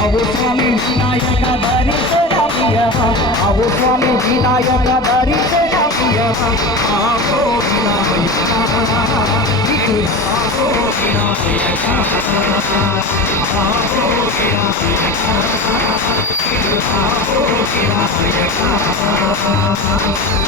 आवो स्वामी विनायक दर्शना प्रिय आवो स्वामी विनायक दर्शना प्रिय आवो विनायक आवो विनायक आवो विनायक आवो विनायक